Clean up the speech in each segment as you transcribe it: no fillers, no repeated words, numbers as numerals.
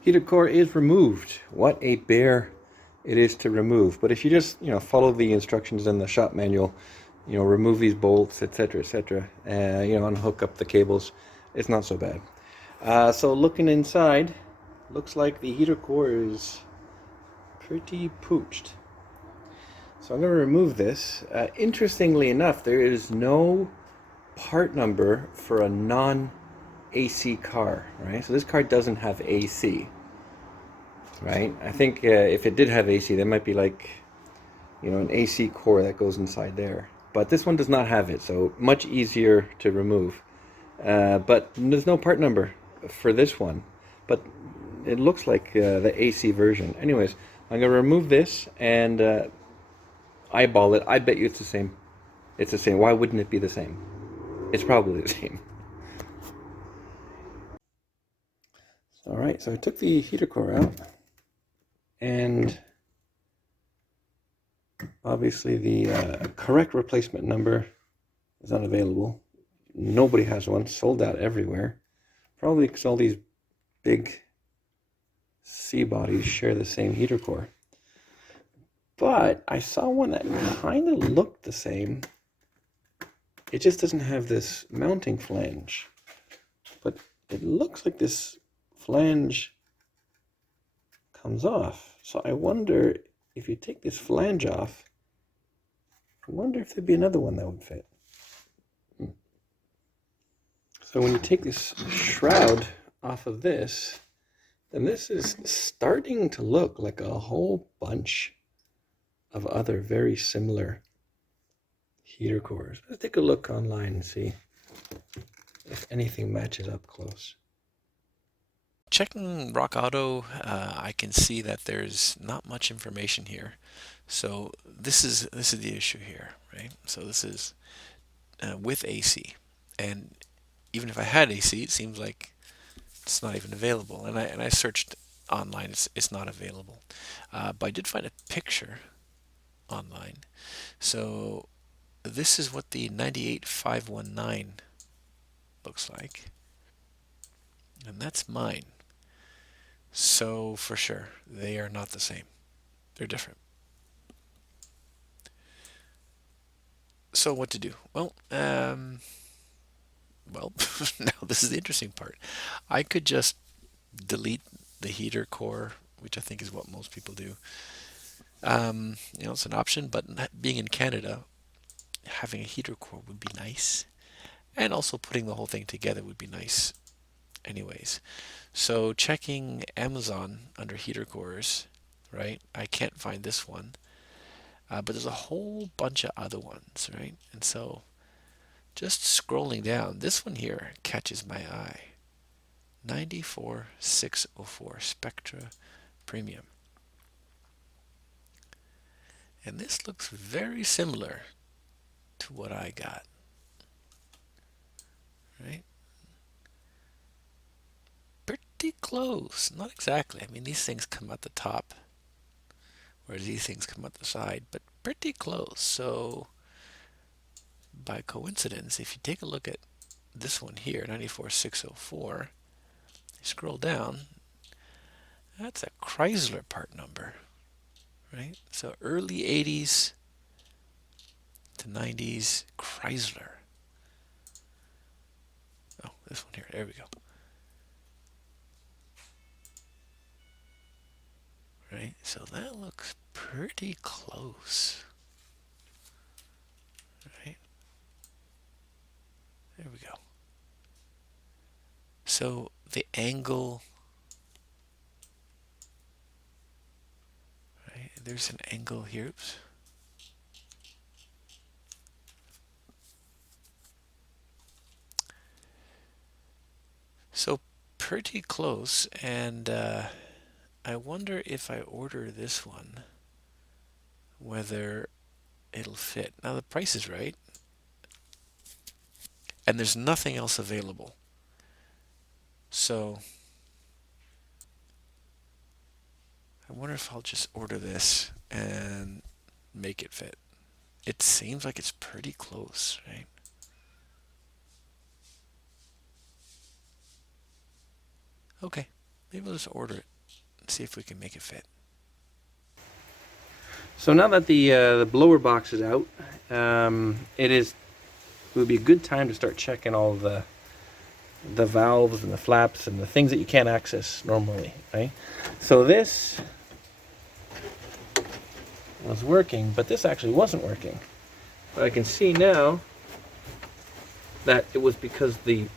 Heater core is removed. What a bear it is to remove. But if you just, follow the instructions in the shop manual, remove these bolts, etc., etc., unhook up the cables, it's not so bad. So looking inside, looks like the heater core is pretty pooched. So I'm going to remove this. Interestingly enough, there is no part number for a non-AC car, right? So this car doesn't have AC, right? I think if it did have AC, there might be like, an AC core that goes inside there. But this one does not have it, so much easier to remove. But there's no part number for this one. But it looks like the AC version. Anyways, I'm going to remove this and eyeball it. I bet you it's the same. It's the same. Why wouldn't it be the same? It's probably the same. All right, so I took the heater core out, and obviously the correct replacement number is unavailable. Nobody has one, sold out everywhere. Probably because all these big C bodies share the same heater core. But I saw one that kind of looked the same. It just doesn't have this mounting flange. But it looks like this flange comes off. So I wonder if you take this flange off, I wonder if there'd be another one that would fit. So when you take this shroud off of this, then this is starting to look like a whole bunch of other very similar heater cores. Let's take a look online and see if anything matches up close. Checking Rock Auto, I can see that there's not much information here. So this is the issue here, right? So this is with AC, and even if I had AC, it seems like it's not even available. And I searched online, it's not available. But I did find a picture online. So this is what the 98519 looks like, and that's mine. So for sure, they are not the same. They're different. So what to do? Well, now this is the interesting part. I could just delete the heater core, which I think is what most people do. It's an option, but being in Canada, having a heater core would be nice, and also putting the whole thing together would be nice, anyways. So checking Amazon under heater cores, right? I can't find this one, but there's a whole bunch of other ones, right? And so just scrolling down, this one here catches my eye. 94604 Spectra Premium. And this looks very similar to what I got, right? Pretty close. Not exactly. I mean, these things come at the top, whereas these things come at the side, but pretty close. So, by coincidence, if you take a look at this one here, 94604, you scroll down, that's a Chrysler part number, right? So early 80s to 90s Chrysler. Oh, this one here. There we go. Right? So that looks pretty close. Right? There we go. So the angle, right? There's an angle here. Oops. So pretty close, and I wonder if I order this one, whether it'll fit. Now the price is right, and there's nothing else available. So I wonder if I'll just order this and make it fit. It seems like it's pretty close, right? Okay. Maybe we'll just order it and see if we can make it fit. So now that the blower box is out, it would be a good time to start checking all the valves and the flaps and the things that you can't access normally, right? So this was working, but this actually wasn't working. But I can see now that it was because the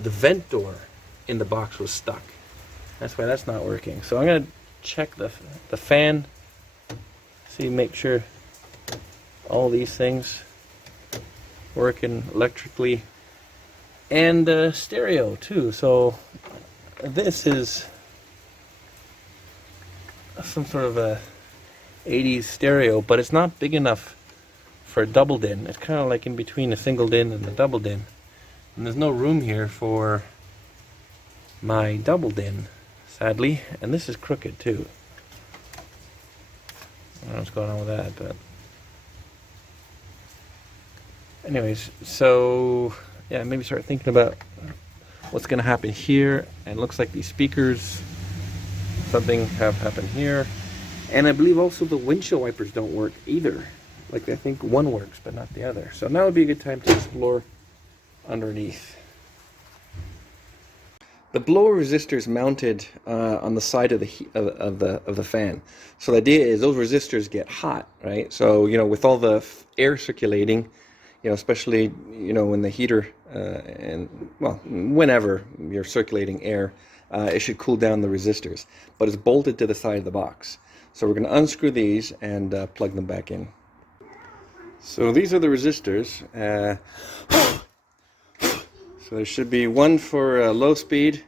vent door in the box was stuck. That's why that's not working. So I'm gonna check the fan, see, make sure all these things working electrically, and stereo too. So this is some sort of a 80s stereo, but it's not big enough for a double din. It's kind of like in between a single din and a double din, and there's no room here for my double din, sadly. And this is crooked too. I don't know what's going on with that, but anyways, so yeah, maybe start thinking about what's going to happen here. And it looks like these speakers, something have happened here. And I believe also the windshield wipers don't work either. Like, I think one works, but not the other. So now would be a good time to explore underneath. The blower resistor is mounted on the side of the fan. So the idea is those resistors get hot, right? So, you know, with all the air circulating, you know, especially, you know, when the heater and, well, whenever you're circulating air, it should cool down the resistors. But it's bolted to the side of the box. So we're going to unscrew these and plug them back in. So these are the resistors. So there should be one for low speed,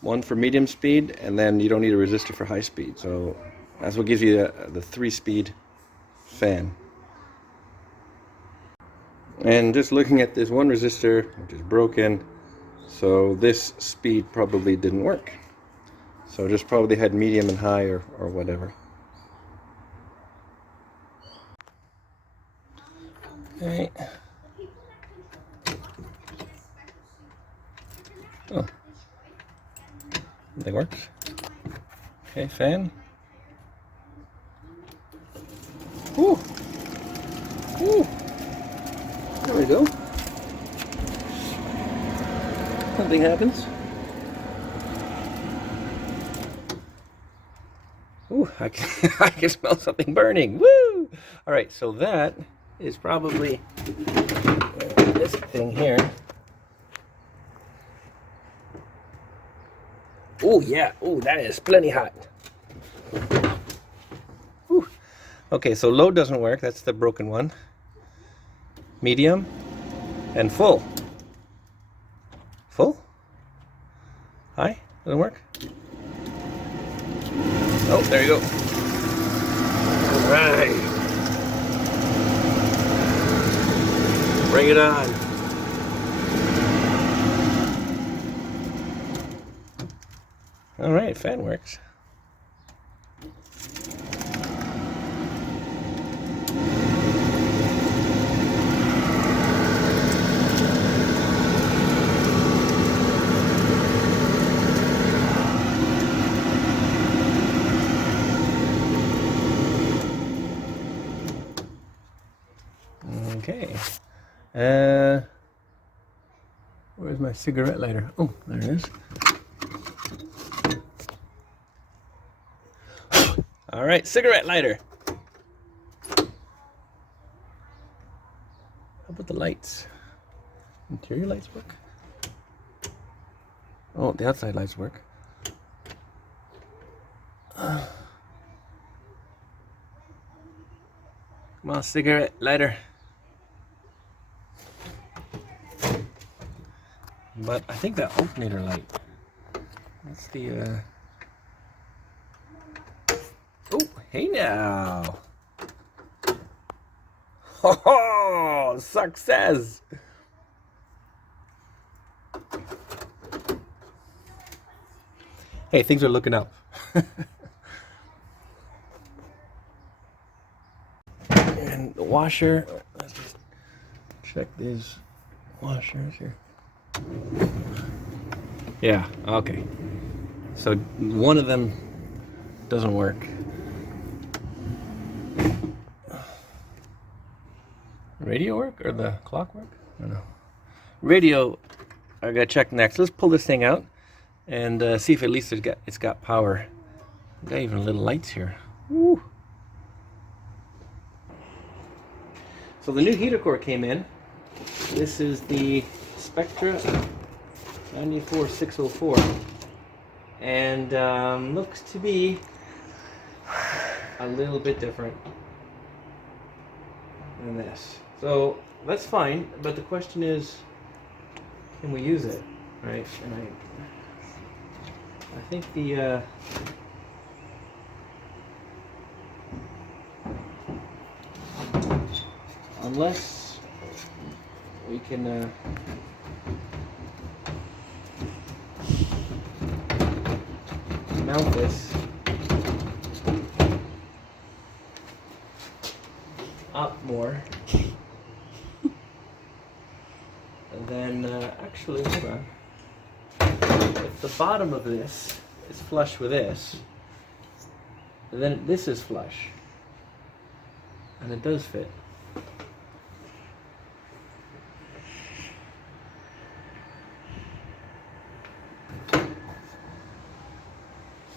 one for medium speed, and then you don't need a resistor for high speed. So that's what gives you the 3-speed fan. And just looking at this one resistor, which is broken, so this speed probably didn't work. So just probably had medium and high or whatever. Okay. Oh, that works. Okay, fan. Ooh. Ooh. There we go. Something happens. Ooh, I can smell something burning. Woo! All right, so that is probably this thing here. Oh yeah, oh, that is plenty hot. Ooh. Okay, so low doesn't work, that's the broken one. Medium and full. Full? High? Doesn't work? Oh, there you go. All right. Bring it on. All right, fan works. Okay. Where's my cigarette lighter? Oh, there it is. All right, cigarette lighter. How about the lights? Interior lights work? Oh, the outside lights work. Come on, cigarette lighter. But I think that alternator light. That's the Oh, hey now. Oh, success. Hey, things are looking up. And the washer, let's just check these washers here. Yeah, okay. So one of them doesn't work. Radio work or the clock work? I don't know. Radio, I gotta check next. Let's pull this thing out and see if at least it's got power. Got even little lights here. Woo. So the new heater core came in. This is the Spectra 94604, and looks to be a little bit different than this. So that's fine, but the question is, can we use it, right? And I think the unless we can mount this up more, and then actually, hold on. If the bottom of this is flush with this, then this is flush, and it does fit.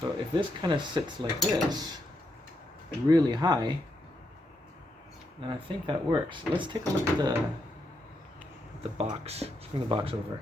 So if this kind of sits like this, really high, then I think that works. Let's take a look at the box. Let's bring the box over.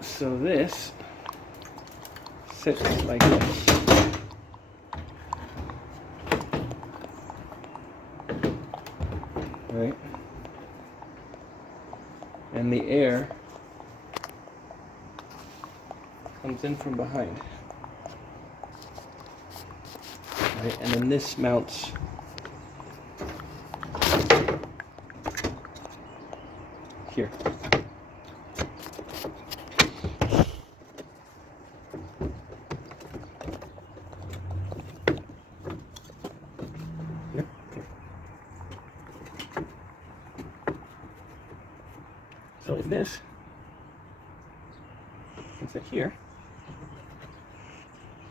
So this sits like this. Right? And the air comes in from behind. Right? And then this mounts here. So if this can sit here,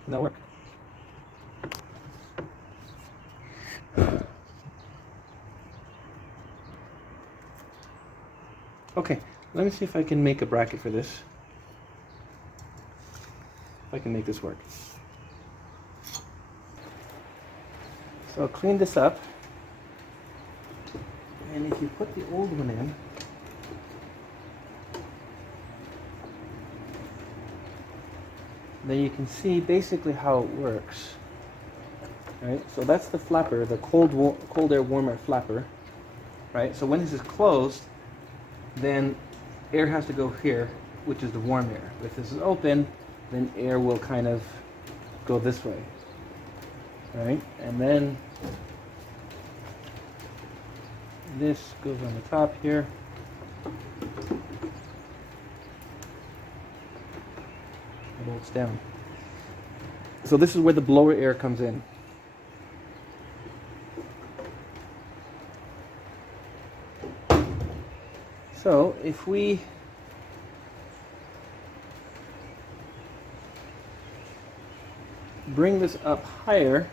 that'll work. Okay, let me see if I can make a bracket for this. If I can make this work. So I'll clean this up. And if you put the old one in, then you can see basically how it works. Right? So that's the flapper, the cold air warmer flapper. Right? So when this is closed, then air has to go here, which is the warm air. If this is open, then air will kind of go this way. Right? And then this goes on the top here. Bolts down. So this is where the blower air comes in. So if we bring this up higher,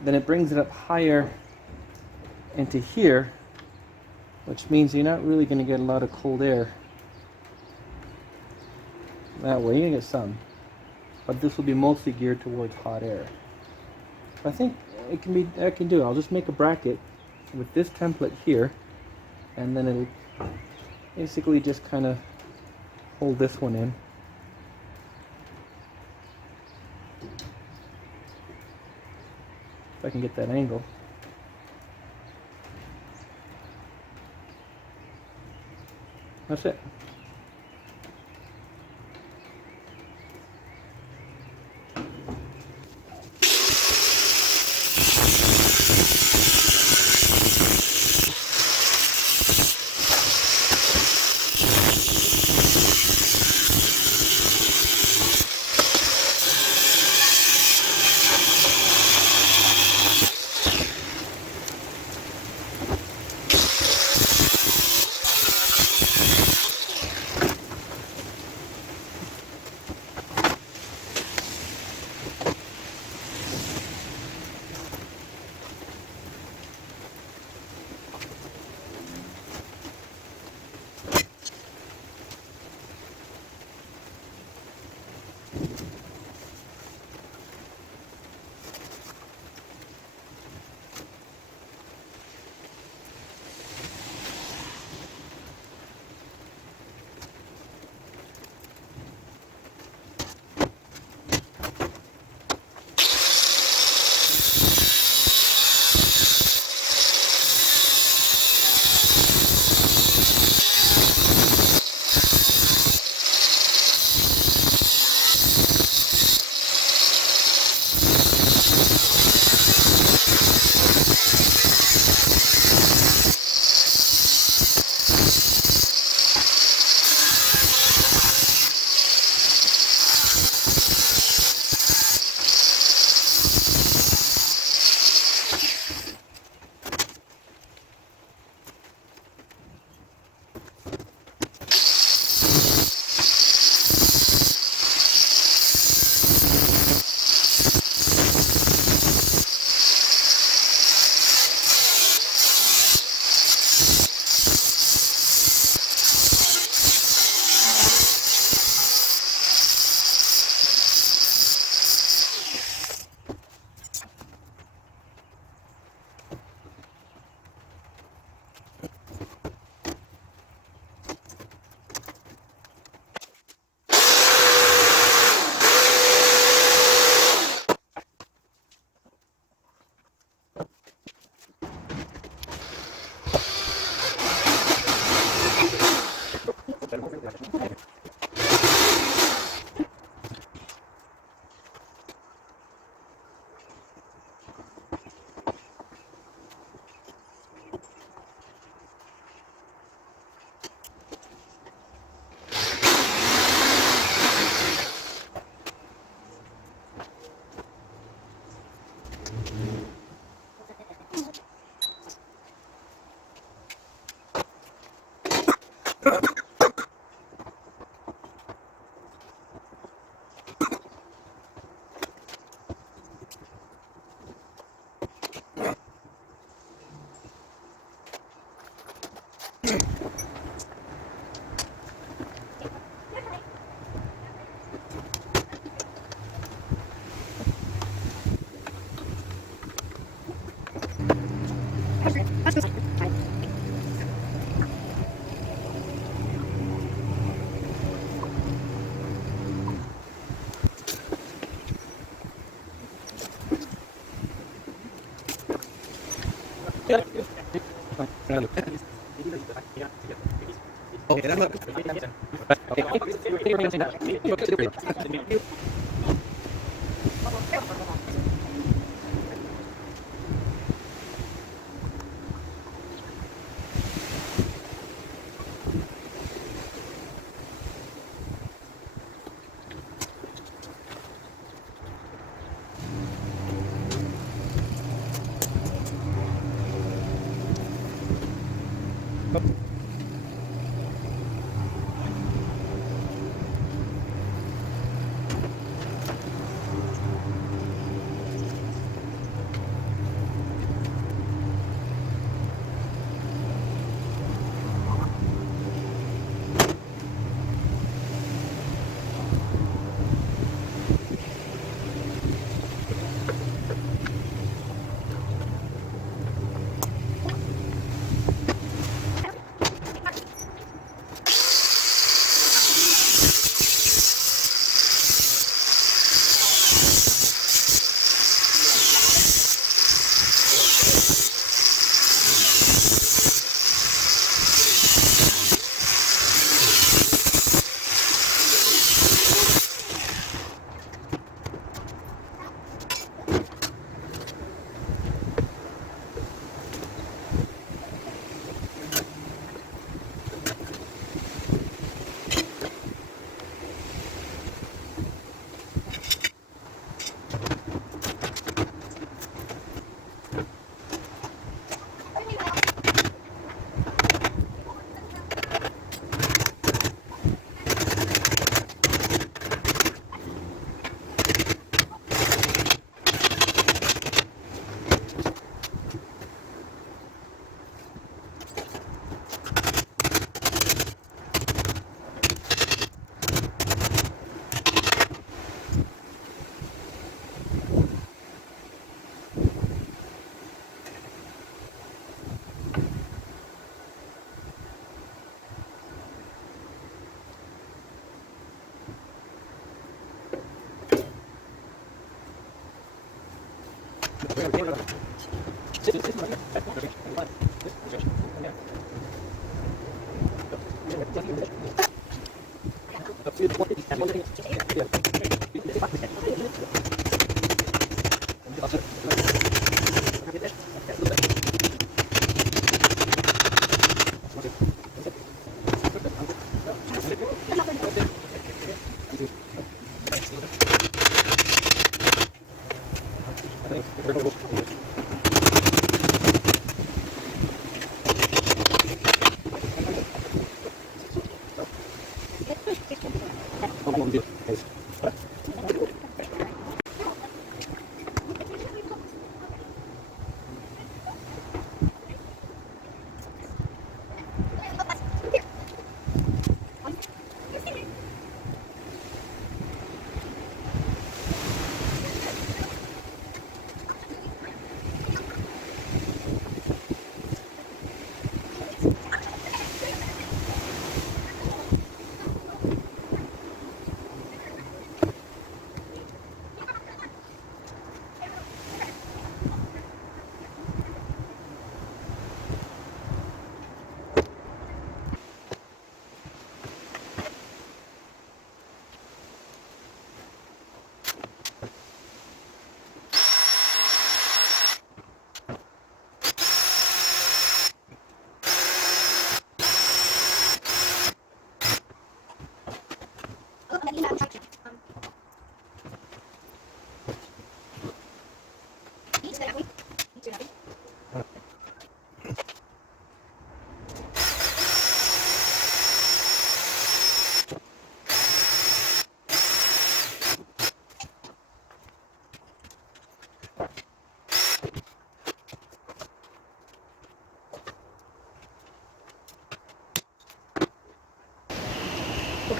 then it brings it up higher into here, which means you're not really going to get a lot of cold air that way. You're going to get some, but this will be mostly geared towards hot air. I think it can be, I can do it. I'll just make a bracket with this template here, and then it'll basically just kind of hold this one in. If I can get that angle. That's it.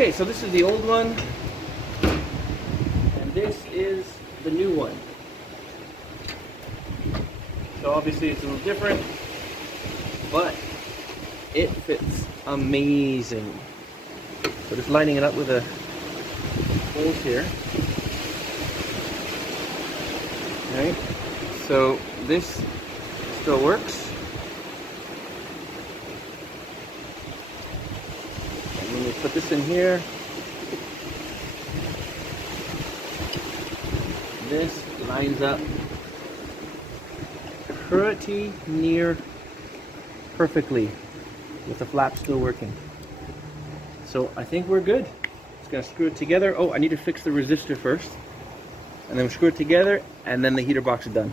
Okay, so this is the old one, and this is the new one. So obviously it's a little different, but it fits amazing. So just lining it up with the holes here. Right? So this still works. And when we put this in here, this lines up pretty near perfectly with the flap still working. So I think we're good. Just gonna screw it together. Oh, I need to fix the resistor first. And then we screw it together, and then the heater box is done.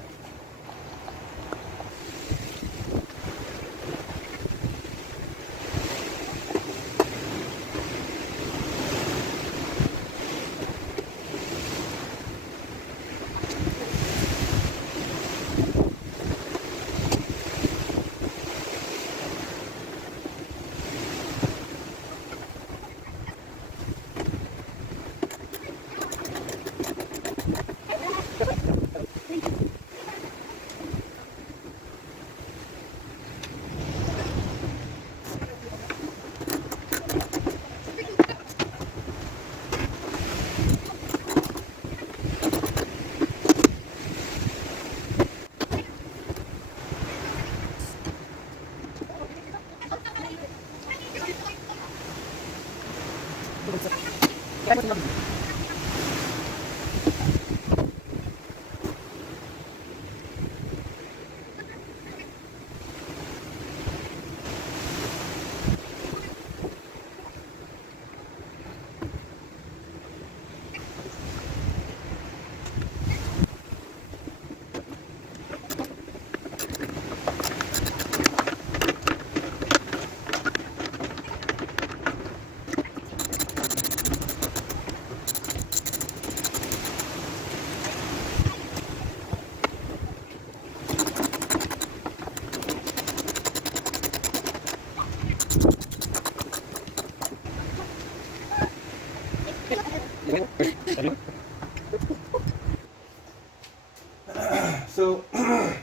So it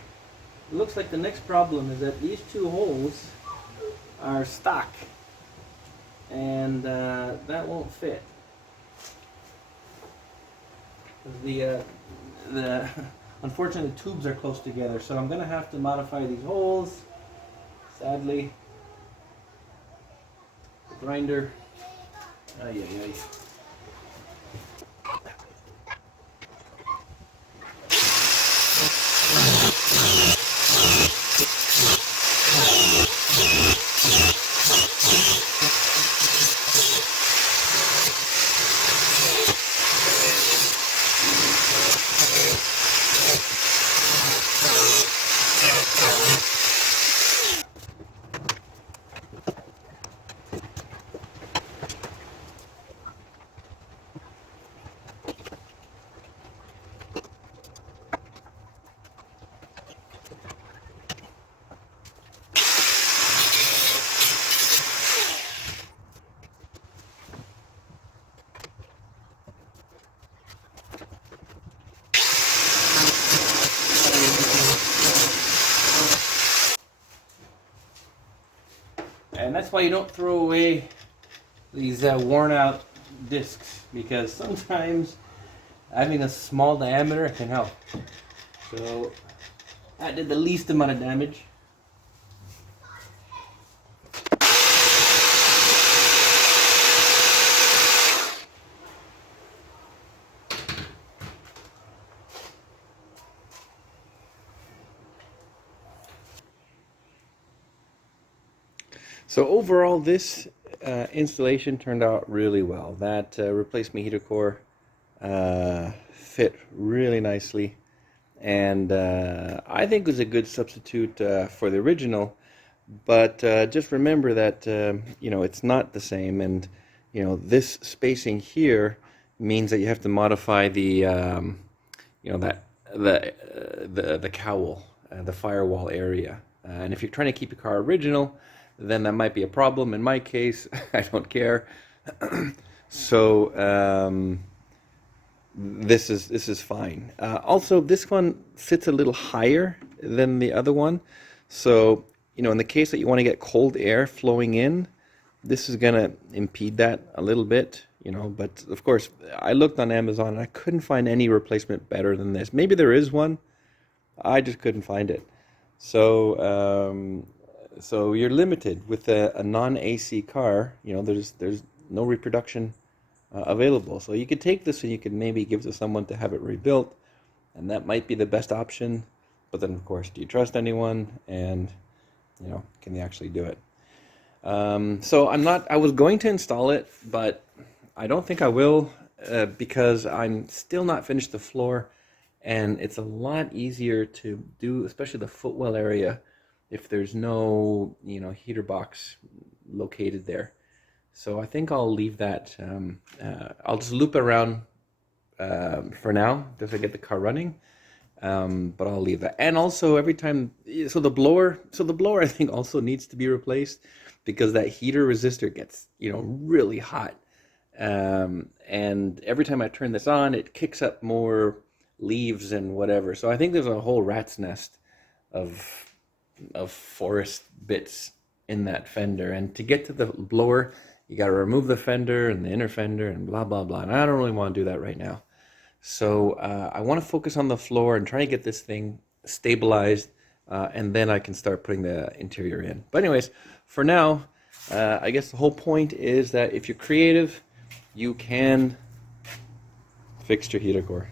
looks like the next problem is that these two holes are stuck, and that won't fit. The unfortunately the tubes are close together, so I'm gonna have to modify these holes. Sadly, the grinder. Ay, ay, ay. And that's why you don't throw away these worn out discs, because sometimes having a small diameter can help. So that did the least amount of damage. So overall, this installation turned out really well. That replacement heater core fit really nicely, and I think was a good substitute for the original. But just remember that you know, it's not the same, and you know, this spacing here means that you have to modify the you know, that the cowl, the firewall area. And if you're trying to keep your car original, then that might be a problem. In my case, I don't care. So this is fine. Also, this one sits a little higher than the other one, so in the case that you want to get cold air flowing in, this is gonna impede that a little bit. But of course, I looked on Amazon and I couldn't find any replacement better than this. Maybe there is one, I just couldn't find it. So so you're limited with a non-AC car. There's no reproduction available. So you could take this and you could maybe give to someone to have it rebuilt, and that might be the best option. But then, of course, do you trust anyone? And can they actually do it? So I'm not. I was going to install it, but I don't think I will because I'm still not finished the floor, and it's a lot easier to do, especially the footwell area, if there's no heater box located there. So I think I'll leave that. I'll just loop around for now, just to get the car running. But I'll leave that. And also every time, so the blower I think also needs to be replaced because that heater resistor gets really hot. And every time I turn this on, it kicks up more leaves and whatever. So I think there's a whole rat's nest of forest bits in that fender. And to get to the blower, you got to remove the fender and the inner fender and blah blah blah. And I don't really want to do that right now. So I want to focus on the floor and try to get this thing stabilized, and then I can start putting the interior in. But anyways, for now, I guess the whole point is that if you're creative, you can fix your heater core.